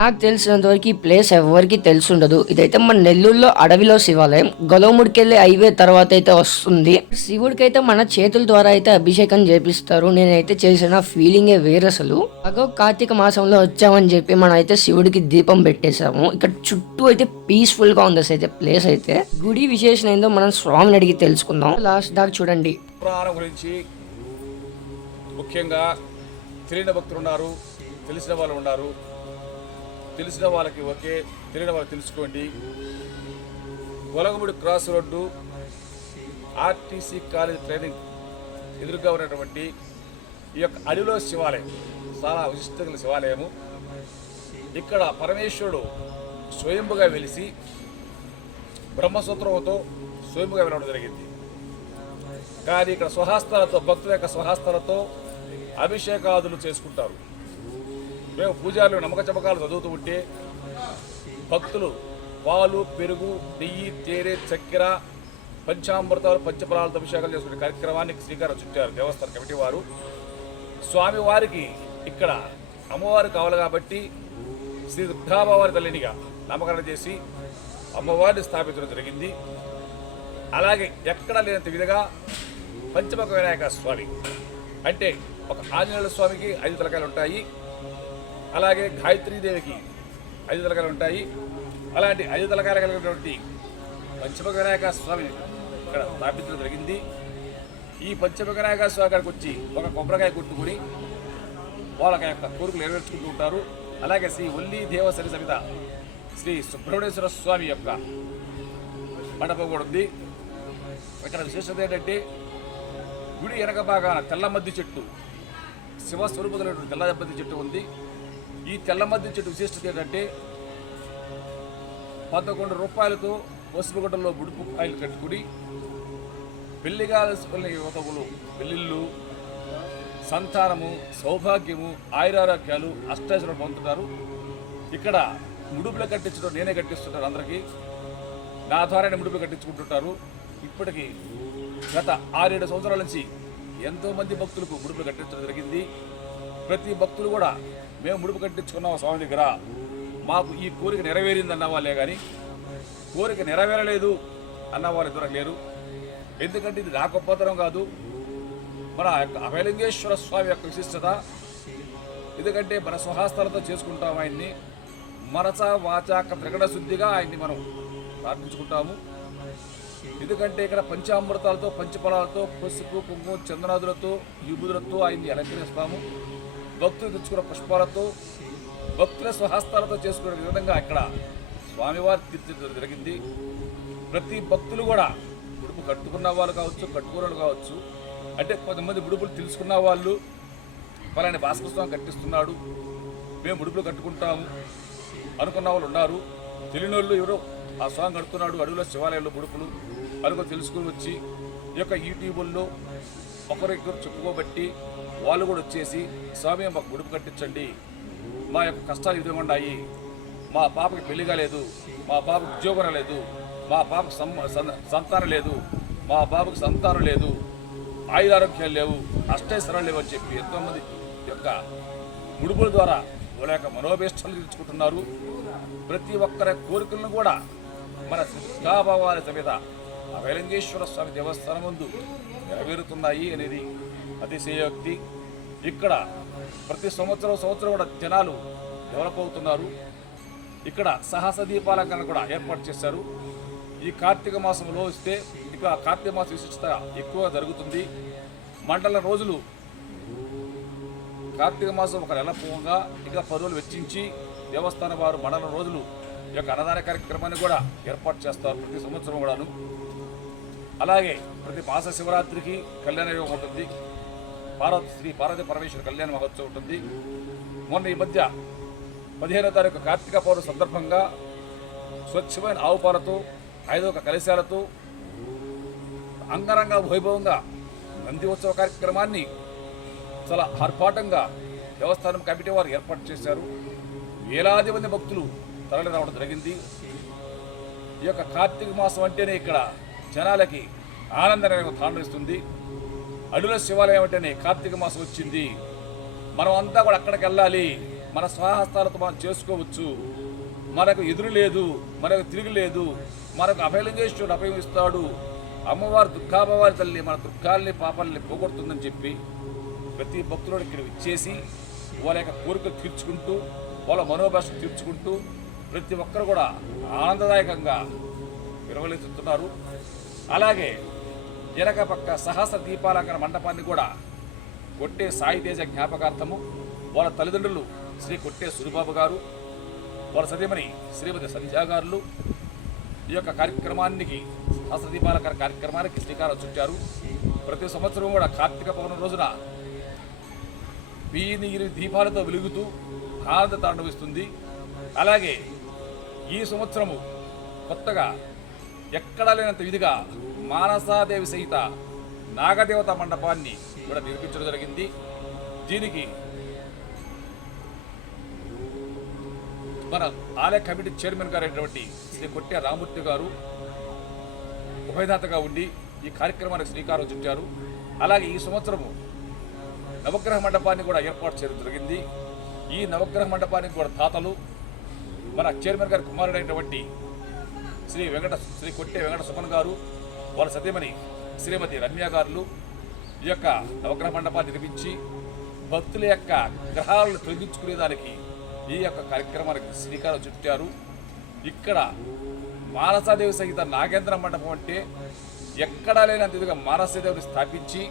నాకు తెలిసినంతవరకు ఈ ప్లేస్ ఎవరికి తెలుసుండదు. ఇదైతే మన నెల్లూరులో అడవిలో శివాలయం. గొలవముడికెళ్ళి హైవే తర్వాత అయితే వస్తుంది. శివుడికి అయితే మన చేతుల ద్వారా అయితే అభిషేకం చేపిస్తారు. నేనైతే చేసిన ఫీలింగే వేరు అసలు. అగో కార్తీక మాసంలో వచ్చామని చెప్పి మనం అయితే శివుడికి దీపం పెట్టేశాము. ఇక్కడ చుట్టూ అయితే పీస్ఫుల్ గా ఉంది అయితే ప్లేస్ అయితే. గుడి విశేషం ఏందో మనం స్వామిని అడిగి తెలుసుకుందాం. లాస్ట్ దాకా చూడండి. పురాణం గురించి ముఖ్యంగా తెలియని భక్తులు ఉన్నారు, తెలిసిన వాళ్ళు ఉన్నారు. తెలిసిన వాళ్ళకి ఓకే, తెలియని వాళ్ళకి తెలుసుకోండి. Golagamudi cross road RTC college training ఎదురుగా ఉన్నటువంటి ఈ యొక్క అడవిలో శివాలయం చాలా విశిష్టమైన శివాలయము. ఇక్కడ పరమేశ్వరుడు స్వయంభుగా వెలిసి బ్రహ్మసూత్రంతో స్వయంభుగా వెళ్ళడం జరిగింది. కానీ ఇక్కడ స్వహస్తాలతో, భక్తుల యొక్క స్వహస్తాలతో అభిషేకాదులు చేసుకుంటారు. మేము పూజారులు నమ్మక చమకాలు చదువుతూ ఉంటే భక్తులు పాలు, పెరుగు, నెయ్యి, తేనె, చక్కెర, పంచామృతాలు, పంచఫలాలతో అభిషేకాలు చేసుకునే కార్యక్రమానికి శ్రీకారం చుట్టారు దేవస్థాన కమిటీ వారు. స్వామివారికి ఇక్కడ అమ్మవారు కావాలి కాబట్టి శ్రీ దుర్గామ్మవారి తల్లినిగా నామకరణం చేసి అమ్మవారిని స్థాపించడం జరిగింది. అలాగే ఎక్కడ లేనంత విధంగా పంచముఖ వినాయక స్వామి అంటే ఒక ఆంజనేయుల స్వామికి 5 తలకాయలు ఉంటాయి. అలాగే గాయత్రీదేవికి 5 తలకాయలు ఉంటాయి. అలాంటి 5 తలకాయలు కలిగినటువంటి పంచముఖ వినాయక స్వామిని ఇక్కడ స్థాపించడం జరిగింది. ఈ పంచముఖ వినాయక స్వామి అక్కడికి వచ్చి ఒక కొబ్బరికాయ కొట్టుకుని వాళ్ళ యొక్క కోరికలు నెరవేర్చుకుంటూ ఉంటారు. అలాగే శ్రీ ఒల్లి దేవసరి సమిత శ్రీ సుబ్రహ్మణ్యేశ్వర స్వామి యొక్క మండపం కూడా ఉంది. ఇక్కడ విశేషత ఏంటంటే గుడి వెనక భాగాన తెల్లమద్ది చెట్టు, శివస్వరూపమైనటువంటి తెల్లమద్ది చెట్టు ఉంది. ఈ తెల్లమద్ది చెట్టు విశిష్టత ఏంటంటే 11 రూపాయలతో పసుపుగొడ్డల్లో ముడుపు కాయలు కట్టుకుని పెళ్లిగా యువతకులు పెళ్లిళ్ళు, సంతానము, సౌభాగ్యము, ఆయురారోగ్యాలు, అష్టైశ్వర్యం పొందుతున్నారు. ఇక్కడ ముడుపులు కట్టించడం నేనే కట్టిస్తుంటారు. అందరికీ నా ద్వారానే ముడుపులు కట్టించుకుంటుంటారు. ఇప్పటికీ గత 6-7 సంవత్సరాల నుంచి ఎంతోమంది భక్తులకు ముడుపులు కట్టించడం జరిగింది. ప్రతి భక్తులు కూడా మేము ముడుపు కట్టించుకున్నాం స్వామి దగ్గర, మాకు ఈ కోరిక నెరవేరింది అన్న వాళ్ళే కానీ కోరిక నెరవేరలేదు అన్న వాళ్ళు ఇద్దరు లేరు. ఎందుకంటే ఇది నా గొప్పతనం కాదు, మన యొక్క అభయలింగేశ్వర స్వామి యొక్క విశిష్టత. ఎందుకంటే మన స్వహస్తాలతో చేసుకుంటాం ఆయన్ని, మనస వాచ త్రికరణ శుద్ధిగా ఆయన్ని మనం ప్రార్థించుకుంటాము. ఎందుకంటే ఇక్కడ పంచామృతాలతో, పంచఫలాలతో, పసుపు, కుంకుమ, చందనాదులతో, విభూదులతో ఆయన్ని అలంకరిస్తాము. భక్తులు తెచ్చుకున్న పుష్పాలతో, భక్తుల స్వహస్తాలతో చేసుకునే విధంగా ఇక్కడ స్వామివారి తీర్చిదిద్దడం జరిగింది. ప్రతి భక్తులు కూడా ముడుపు కట్టుకున్న వాళ్ళు కావచ్చు, కట్టుకున్న వాళ్ళు కావచ్చు. అంటే కొంతమంది ముడుపులు తెలుసుకున్న వాళ్ళు పలాని భాస్కర స్వామి కట్టిస్తున్నాడు, మేము ముడుపులు కట్టుకుంటాము అనుకున్న వాళ్ళు ఉన్నారు. తెలియని వాళ్ళు ఎవరో ఆ స్వామి కడుతున్నాడు అడవిలో శివాలయంలో ముడుపులు అనుకో తెలుసుకుని వచ్చి ఈ యొక్క యూట్యూబుల్లో ఒకరిద్దరు చెప్పుకోబట్టి వాళ్ళు కూడా వచ్చేసి స్వామి మాకు ముడుపు కట్టించండి, మా యొక్క కష్టాలు ఈ విధంగా ఉన్నాయి, మా పాపకి పెళ్లి కాలేదు, మా పాపకు ఉద్యోగం రాలేదు, మా పాపకు సంతానం లేదు, మా బాబుకు సంతానం లేదు, ఆయురారోగ్యాలు లేవు, అష్టైశ్వర్యాలు లేవు అని చెప్పి ఎంతోమంది యొక్క ముడుపుల ద్వారా వాళ్ళ యొక్క మనోభీష్టాలు తీర్చుకుంటున్నారు. ప్రతి ఒక్కరి కోరికలను కూడా మన శ్రీకాభావాల సమేత అభయలింగేశ్వర స్వామి దేవస్థానం ముందు నెరవేరుతున్నాయి అనేది అతిశయోక్తి. ఇక్కడ ప్రతి సంవత్సరం కూడా జనాలు డెవలప్ అవుతున్నారు. ఇక్కడ సాహస దీపాలంకరణ కూడా ఏర్పాటు చేశారు. ఈ కార్తీక మాసంలో వస్తే ఇక కార్తీక మాస విశిష్టత ఎక్కువగా జరుగుతుంది. మండల రోజులు కార్తీక మాసం ఒక నెల పోగా ఇక 10 రోజులు వెచ్చించి దేవస్థానం వారు మండల రోజులు ఈ యొక్క అన్నదాన కార్యక్రమాన్ని కూడా ఏర్పాటు చేస్తారు ప్రతి సంవత్సరం కూడాను. అలాగే ప్రతి మాస శివరాత్రికి కళ్యాణ యోగం ఉంటుంది. శ్రీ పార్వతీ పరమేశ్వర కళ్యాణ మహోత్సవం ఉంటుంది. మొన్న ఈ మధ్య 15వ తారీఖు కార్తీక పౌర్ణమి సందర్భంగా స్వచ్ఛమైన ఆవు పాలతో 5 కలశాలతో అంగరంగ వైభవంగా నంది ఉత్సవ కార్యక్రమాన్ని చాలా ఆర్భాటంగా దేవస్థానం కమిటీ వారు ఏర్పాటు చేశారు. వేలాది మంది భక్తులు తరలి రావడం జరిగింది. ఈ యొక్క కార్తీక మాసం అంటేనే ఇక్కడ జనాలకి ఆనందాన్ని తాండవిస్తుంది. అడవుల శివాలయం అంటేనే కార్తీక మాసం వచ్చింది, మనం అంతా కూడా అక్కడికి వెళ్ళాలి, మన స్వహస్తాలతో మనం చేసుకోవచ్చు. మనకు ఎదురు లేదు, మనకు తిరిగి లేదు, మనకు అభయలింగేశ్వరుడు అభయం ఇస్తాడు. అమ్మవారు దుఃఖాభవారి తల్లి మన దుఃఖాలని పాపాలని పోగొడుతుందని చెప్పి ప్రతి భక్తుడు ఇక్కడ ఇచ్చేసి వాళ్ళ యొక్క కోరికలు తీర్చుకుంటూ వాళ్ళ మనోభాష తీర్చుకుంటూ ప్రతి ఒక్కరు కూడా ఆనందదాయకంగా నిర్వహిస్తున్నారు. అలాగే వెనక పక్క సహస్ర దీపాలంకరణ మండపాన్ని కూడా కొట్టే సాయి తేజ జ్ఞాపకార్థము వాళ్ళ తల్లిదండ్రులు శ్రీ కొట్టే సురుబాబు గారు, వాళ్ళ సతీమణి శ్రీమతి సంధ్యా గారులు ఈ యొక్క కార్యక్రమానికి సహస్ర దీపాలంకరణ కార్యక్రమానికి శ్రీకారం చుట్టారు. ప్రతి సంవత్సరం కూడా కార్తీక పౌర్ణమి రోజున 1008 దీపాలతో వెలుగుతూ ఆనంద తాండవిస్తుంది. అలాగే ఈ సంవత్సరము కొత్తగా ఎక్కడా లేనంత విధిగా మానసాదేవి సహిత నాగదేవత మండపాన్ని కూడా నిర్మించడం జరిగింది. దీనికి మన ఆలయ కమిటీ చైర్మన్ గారు అయినటువంటి శ్రీ కొట్టే రామూర్తి గారు ఉభయదాతగా ఉండి ఈ కార్యక్రమానికి శ్రీకారం చుట్టారు. అలాగే ఈ సంవత్సరము నవగ్రహ మండపాన్ని కూడా ఏర్పాటు చేయడం జరిగింది. ఈ నవగ్రహ మండపానికి కూడా దాతలు మన చైర్మన్ గారి కుమారుడైనటువంటి శ్రీ కొట్టే వెంకట సుమన్ గారు, వాళ్ళ సతీమణి శ్రీమతి రమ్య గారులు ఈ యొక్క నవగ్రహ మండపాన్ని నిర్మించి భక్తుల యొక్క గ్రహాలను తొలగించుకునేదానికి ఈ యొక్క కార్యక్రమానికి శ్రీకారం చుట్టారు. ఇక్కడ మానసాదేవి సహిత నాగేంద్ర మండపం అంటే ఎక్కడా లేనంత ఇదిగా మానసాదేవిని స్థాపించి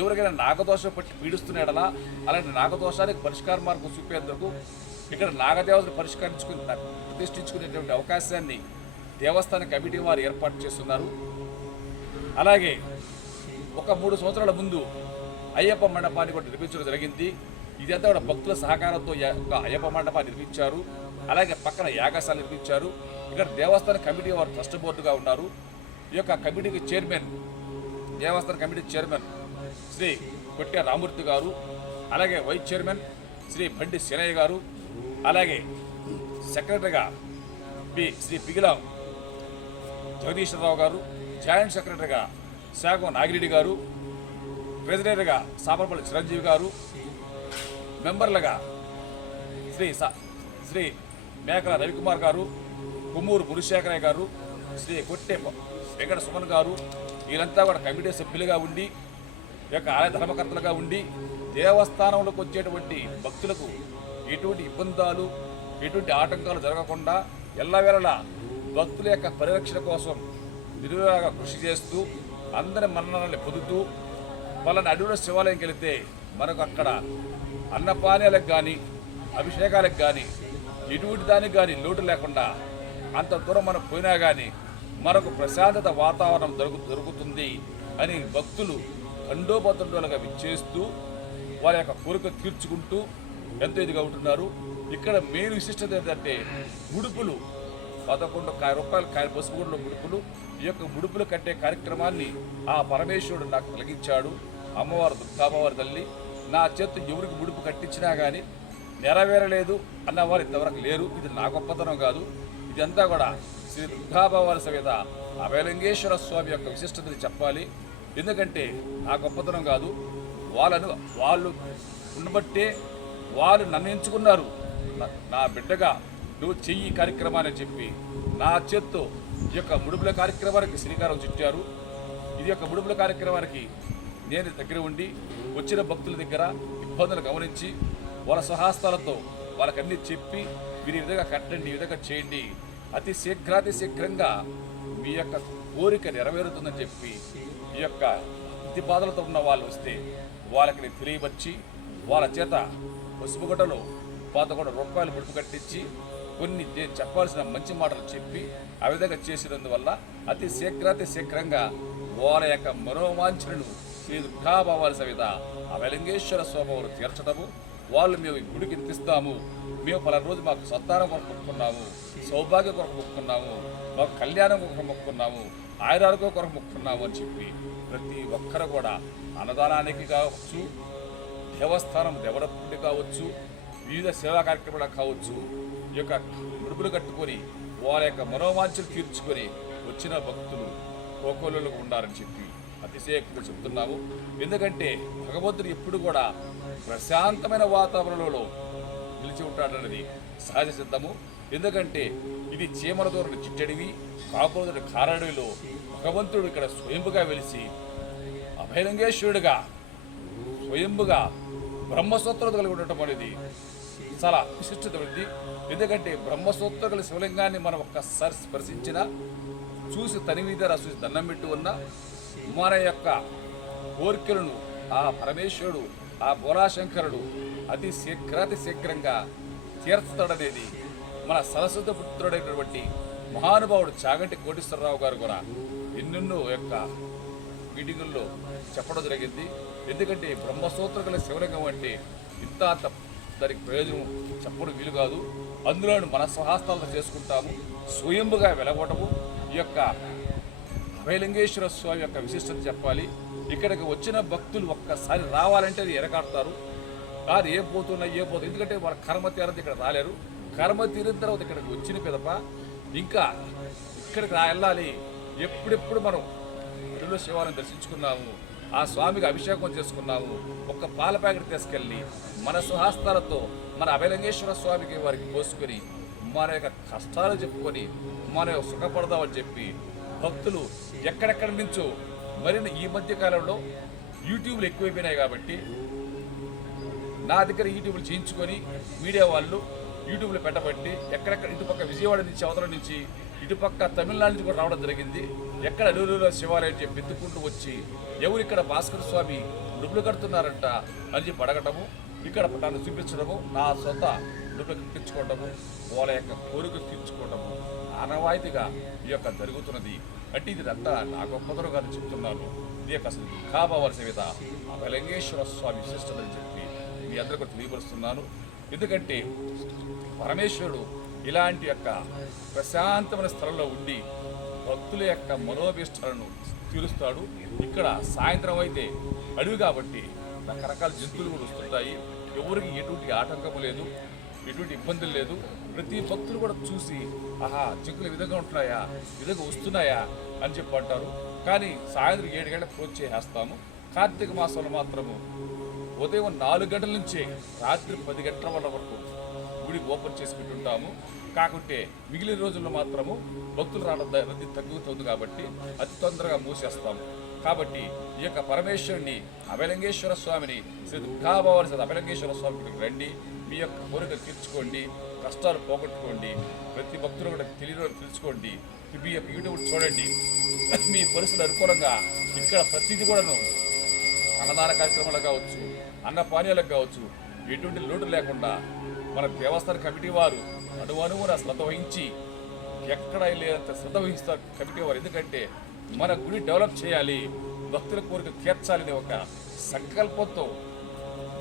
ఎవరికైనా నాగదోషం పట్టి పీడిస్తున్నాడలా అలాంటి నాగదోషానికి పరిష్కార మార్గం చూపేందుకు ఇక్కడ నాగదేవతను ప్రతిష్ఠించుకునేటువంటి అవకాశాన్ని దేవస్థాన కమిటీ వారు ఏర్పాటు చేస్తున్నారు. అలాగే ఒక 3 సంవత్సరాల ముందు అయ్యప్ప మండపాన్ని కూడా నిర్మించడం జరిగింది. ఇదంతా కూడా భక్తుల సహకారంతో అయ్యప్ప మండపాన్ని నిర్మించారు. అలాగే పక్కన యాగశాల నిర్మించారు. ఇక్కడ దేవస్థాన కమిటీ వారు ట్రస్ట్ బోర్డుగా ఉన్నారు. ఈ యొక్క కమిటీకి చైర్మన్ దేవస్థాన కమిటీ చైర్మన్ శ్రీ కొట్టే రామూర్తి గారు, అలాగే వైస్ చైర్మన్ శ్రీ బండి శనయ్య గారు, అలాగే సెక్రటరీగా శ్రీ పిగిలాం జగదీశ్వరరావు గారు, జాయింట్ సెక్రటరీగా శాగం నాగిరెడ్డి గారు, ట్రెజరీగా సాపరపల్లి చిరంజీవి గారు, మెంబర్లుగా శ్రీ మేకల రవికుమార్ గారు, కొమ్మూరు గురుశేఖరయ్య గారు, శ్రీ కొట్టే వెంకట సుమన్ గారు, వీళ్ళంతా కూడా కమిటీ సభ్యులుగా ఉండి ఈ యొక్క ఆలయ ధర్మకర్తలుగా ఉండి దేవస్థానంలోకి వచ్చేటువంటి భక్తులకు ఎటువంటి ఇబ్బందులు ఎటువంటి ఆటంకాలు జరగకుండా ఎల్లవేళలా భక్తుల యొక్క పరిరక్షణ కోసం నిరుగా కృషి చేస్తూ అందరి మన్ననల్ని పొందుతూ వాళ్ళని అడవుల శివాలయంకి వెళితే మనకు అక్కడ అన్నపానీయాలకు కానీ అభిషేకాలకు కానీ ఎటువంటి దానికి కానీ లోటు లేకుండా అంత దూరం మనం పోయినా కానీ మనకు ప్రశాంతత వాతావరణం దొరుకుతుంది అని భక్తులు తండోపతండోలుగా విచ్చేస్తూ వారి యొక్క కోరిక తీర్చుకుంటూ ఎంతో ఇదిగా ఉంటున్నారు. ఇక్కడ మెయిన్ విశిష్టత ఏంటంటే ముడుపులు 11 రూపాయల పసుపు గుడిలో ముడుపులు. ఈ యొక్క ముడుపులు కట్టే కార్యక్రమాన్ని ఆ పరమేశ్వరుడు నాకు కలిగించాడు. అమ్మవారు దుర్గామ్మవారి తల్లి నా చేత ఎవరికి ముడుపు కట్టించినా కానీ నెరవేరలేదు అన్నవారు ఇంతవరకు లేరు. ఇది నా గొప్పతనం కాదు, ఇదంతా కూడా శ్రీ దుర్గామ్మవారి సమేత అభయలింగేశ్వర స్వామి యొక్క విశిష్టతని చెప్పాలి. ఎందుకంటే నా గొప్పతనం కాదు, వాళ్ళు ఉండబట్టే వాళ్ళు నన్ను ఎంచుకున్నారు. నా బిడ్డగా నువ్వు చెయ్యి కార్యక్రమాన్ని చెప్పి నా చేత్తో ఈ యొక్క ముడుపుల కార్యక్రమానికి శ్రీకారం చుట్టారు. ఇది యొక్క ముడుపుల కార్యక్రమానికి నేను దగ్గర ఉండి వచ్చిన భక్తుల దగ్గర ఇబ్బందులు గమనించి వాళ్ళ స్వహస్తాలతో వాళ్ళకన్నీ చెప్పి మీరు ఈ విధంగా కట్టండి, ఈ విధంగా చేయండి, అతి శీఘ్రంగా మీ యొక్క కోరిక నెరవేరుతుందని చెప్పి ఈ యొక్క అతి బాధలతో ఉన్న వాళ్ళు వస్తే వాళ్ళకి తెలియవచ్చి వాళ్ళ చేత పసుపుగొట్టలో 11 రూపాయలు ముడుపు కట్టించి కొన్ని చెప్పాల్సిన మంచి మాటలు చెప్పి ఆ విధంగా చేసినందువల్ల అతి శీఘ్రంగా వాళ్ళ యొక్క మనోవాంఛనను శ్రీ దుర్గాభవాల సవిత అభయలింగేశ్వర స్వామి తీర్చడము. వాళ్ళు మేము ఈ గుడికి ఇంతిస్తాము, మేము పలానా రోజు మాకు సంతానం కొరకు మొక్కుకున్నాము, సౌభాగ్యం కొరకు మొక్కుకున్నాము, మాకు కళ్యాణం కొరకు మొక్కుకున్నాము, ఆయురాలకు కొరకు మొక్కుకున్నాము అని చెప్పి ప్రతి ఒక్కరు కూడా అన్నదానానికి కావచ్చు, దేవస్థానం డెవలప్మెంట్ కావచ్చు, వివిధ సేవా కార్యక్రమాలు కావచ్చు, ఈ యొక్క ముడుపులు కట్టుకొని వాళ్ళ యొక్క మనోవాంఛలు తీర్చుకొని వచ్చిన భక్తులు కోకోళ్ళకు ఉండాలని చెప్పి అతిశయక్తిగా చెప్తున్నాము. ఎందుకంటే భగవంతుడు ఎప్పుడు కూడా ప్రశాంతమైన వాతావరణంలో నిలిచి ఉంటాడన్నది సహజ సిద్ధము. ఎందుకంటే ఇది చీమల దూరని చిట్టడివి, కాపురదుడి కారడవిలో భగవంతుడు ఇక్కడ స్వయంపుగా వెలిసి అభయలింగేశ్వరుడిగా స్వయంపుగా బ్రహ్మసూత్రాలు కలిగి ఉండటం అనేది చాలా విశిష్టమైనది. ఎందుకంటే బ్రహ్మసూత్రం కలిగి శివలింగాన్ని మనం ఒక్కసారి స్పర్శించిన చూసి తనివిదరా చూసి దండం పెట్టి ఉన్న మన యొక్క కోరికలను ఆ పరమేశ్వరుడు ఆ బోలాశంకరుడు అతి శీఘ్రంగా తీర్చుతాడనేది మన సరస్వతి పుత్రుడైనటువంటి మహానుభావుడు చాగంటి కోటేశ్వరరావు గారు కూడా ఎన్నెన్నో యొక్క మీటింగుల్లో చెప్పడం జరిగింది. ఎందుకంటే బ్రహ్మసూత్ర గల శివలింగం అంటే ఇంత అంత దానికి ప్రయోజనం చెప్పడం వీలు కాదు. అందులో మన స్వహస్తాలతో చేసుకుంటాము, స్వయంభుగా వెలగొట్టము. ఈ యొక్క అభయలింగేశ్వర స్వామి యొక్క విశిష్టత చెప్పాలి. ఇక్కడికి వచ్చిన భక్తులు ఒక్కసారి రావాలంటే అది ఎరకాడతారు. కాదు ఏ పోతున్నా ఎందుకంటే వాళ్ళ కర్మ తీరది ఇక్కడ రాలేరు. కర్మ తీరిన తర్వాత ఇక్కడికి వచ్చిన పిదప ఇంకా ఇక్కడికి వెళ్ళాలి. ఎప్పుడెప్పుడు మనం అటులో శివాలను దర్శించుకున్నాము, ఆ స్వామికి అభిషేకం చేసుకున్నాము, ఒక్క పాల ప్యాకెట్ తీసుకెళ్ళి మన సుహాస్తాలతో మన అభయలింగేశ్వర స్వామికి వారికి పోసుకొని మన యొక్క కష్టాలు చెప్పుకొని మన సుఖపడదామని చెప్పి భక్తులు ఎక్కడెక్కడి నుంచో మరిన్ని ఈ మధ్య కాలంలో యూట్యూబ్లు ఎక్కువైపోయినాయి కాబట్టి నా దగ్గర యూట్యూబ్లు చేయించుకొని మీడియా వాళ్ళు యూట్యూబ్లో పెట్టబట్టి ఎక్కడెక్కడ ఇటుపక్క విజయవాడ నుంచి అవతల నుంచి ఇటుపక్క తమిళనాడు నుంచి కూడా రావడం జరిగింది. ఎక్కడ అడవులలో శివాలయం చెప్పి ఎత్తుకుంటూ వచ్చి ఎవరు ఇక్కడ భాస్కర స్వామి డుబ్బులు కడుతున్నారంట అని చెప్పి అడగటము, ఇక్కడ నన్ను చూపించడము, నా సొంత డుబ్బులు కట్టించుకోవటము, వాళ్ళ యొక్క కోరికలు తీర్చుకోవటము ఆనవాయితీగా ఈ యొక్క జరుగుతున్నది. అంటే ఇది అంతా నా గొప్పతనం గారు చెప్తున్నాను. ఇది యొక్క అసలు కావలసిన విధ అభయలింగేశ్వర స్వామి విశిష్టతని చెప్పి మీ అందరికీ తెలియపరుస్తున్నాను. ఎందుకంటే పరమేశ్వరుడు ఇలాంటి యొక్క ప్రశాంతమైన స్థలంలో ఉండి భక్తుల యొక్క మనోభీష్టాలను తీరుస్తాడు. ఇక్కడ సాయంత్రం అయితే అడవి కాబట్టి రకరకాల జంతువులు కూడా వస్తుంటాయి. ఎవరికి ఎటువంటి ఆటంకం లేదు, ఎటువంటి ఇబ్బందులు లేదు. ప్రతి భక్తులు కూడా చూసి ఆహా జింకులు ఈ విధంగా ఉంటున్నాయా, ఈ విధంగా వస్తున్నాయా అని చెప్పి అంటారు. కానీ సాయంత్రం 7 గంటలకు క్లోజ్ చేసేస్తాము. కార్తీక మాసంలో మాత్రము ఉదయం 4 గంటల నుంచే రాత్రి 10 గంటల వరకు గుడి ఓపెన్ చేసి పెట్టుంటాము. కాకుంటే మిగిలిన రోజుల్లో మాత్రము భక్తులు రావడం రద్దీ తగ్గుతుంది కాబట్టి అతి తొందరగా మూసేస్తాము. కాబట్టి ఈ యొక్క పరమేశ్వరుని అభయలింగేశ్వర స్వామిని శ్రీ దుర్గాభవాని శ్రీ అభయలింగేశ్వర స్వామికి రండి, మీ యొక్క కోరికలు తీర్చుకోండి, కష్టాలు పోగొట్టుకోండి. ప్రతి భక్తులు కూడా తెలుసుకోండి. మీ యొక్క యూట్యూబ్ చూడండి. మీ పరిస్థితులు అనుకూలంగా ఇక్కడ ప్రతిదీ కూడాను అన్నదాన కార్యక్రమాలకు కావచ్చు, అన్నపానీయాలకు కావచ్చు, ఎటువంటి లోటు లేకుండా మన దేవస్థాన కమిటీ వారు అణువణువున శ్రద్ధ వహించి ఎక్కడ లేనంత శ్రద్ధ వహిస్తారు కమిటీ వారు. ఎందుకంటే మన గుడి డెవలప్ చేయాలి, భక్తుల కోరిక తీర్చాలని ఒక సంకల్పంతో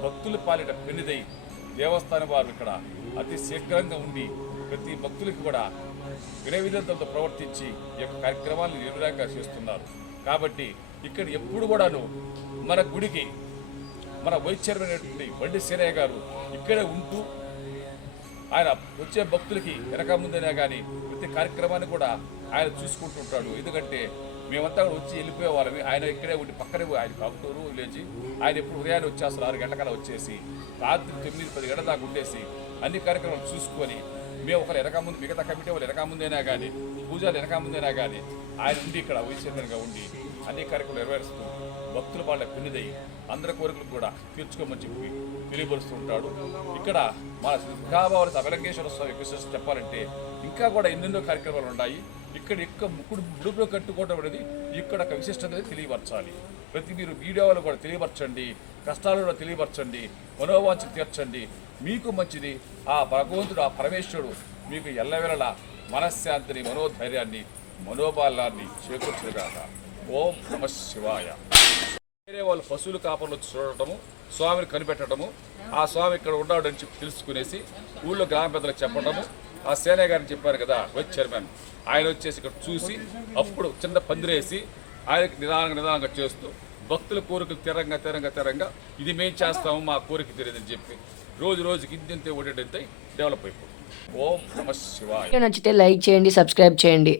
భక్తుల పాలిట పెన్నిదై దేవస్థానం వారు ఇక్కడ అతి శీఘ్రంగా ఉండి ప్రతి భక్తులకి కూడా వినయవిధంతో ప్రవర్తించి ఈ యొక్క కార్యక్రమాలను నిర్వహంగా చేస్తున్నారు. కాబట్టి ఇక్కడ ఎప్పుడు కూడాను మన గుడికి మన వైస్ చైర్మన్ అయినటువంటి బండి సీనయ్య గారు ఇక్కడే ఉంటూ ఆయన వచ్చే భక్తులకి వెనక ముందైనా కానీ ప్రతి కార్యక్రమాన్ని కూడా ఆయన చూసుకుంటుంటాడు. ఎందుకంటే మేమంతా కూడా వచ్చి వెళ్ళిపోయే వాళ్ళమి, ఆయన ఇక్కడే ఉండి పక్కనే ఆయన కాపుతూరు లేచి ఆయన ఎప్పుడు ఉదయాన్నే వచ్చేస్తారు 6 గంటలకల్లా వచ్చేసి రాత్రి 9-10 గంటల దాకా ఉండేసి అన్ని కార్యక్రమాలు చూసుకొని మేము ఒకరు వెనక ముందు మిగతా కమిటీ వాళ్ళు వెనక ముందైనా కానీ పూజలు వెనక ముందైనా కానీ ఆయన ఉండి ఇక్కడ వైస్ చైర్మన్గా ఉండి అన్ని కార్యక్రమాలు నెరవేరుస్తూ భక్తుల వాళ్ళ పిన్నిదై అందరి కోరికలు కూడా తీర్చుకోమని చెప్పి తెలియపరుస్తూ ఉంటాడు. ఇక్కడ మన దుర్గాభవాని అభయలింగేశ్వర స్వామి విశేషం చెప్పాలంటే ఇంకా కూడా ఎన్నెన్నో కార్యక్రమాలు ఉన్నాయి. ఇక్కడ ముడుపులో కట్టుకోవడం అనేది ఇక్కడ ఒక విశిష్టత తెలియపరచాలి. ప్రతి మీరు మీడియా వాళ్ళు కూడా తెలియపరచండి, కష్టాలు కూడా తెలియపరచండి, మనోవాంఛ తీర్చండి. మీకు మంచిది. ఆ భగవంతుడు ఆ పరమేశ్వరుడు మీకు ఎల్లవేళలా మనశ్శాంతిని, మనోధైర్యాన్ని, మనోబలాన్ని చేకూర్చుగాక. ఓం నమ శివాయ. వేరే వాళ్ళు పశువులు కాపర్లు చూడటము, స్వామిని కనిపెట్టడము, ఆ స్వామి ఇక్కడ ఉన్నాడని చెప్పి తెలుసుకునేసి ఊళ్ళో గ్రామ పెద్దలకు చెప్పడము. ఆ సేనయ్య గారిని చెప్పారు కదా వైస్ చైర్మన్, ఆయన వచ్చేసి ఇక్కడ చూసి అప్పుడు చిన్న పందిరేసి ఆయనకి నిదానంగా చేస్తూ భక్తుల కోరికలు తెరంగా ఇది మేము చేస్తాము, మా కోరిక తెలియదని చెప్పి రోజుకి ఇంతే ఓడేటంతే డెవలప్ అయిపోతుంది. ఓం నమ శివాయ. నచ్చితే లైక్ చేయండి, సబ్స్క్రైబ్ చేయండి.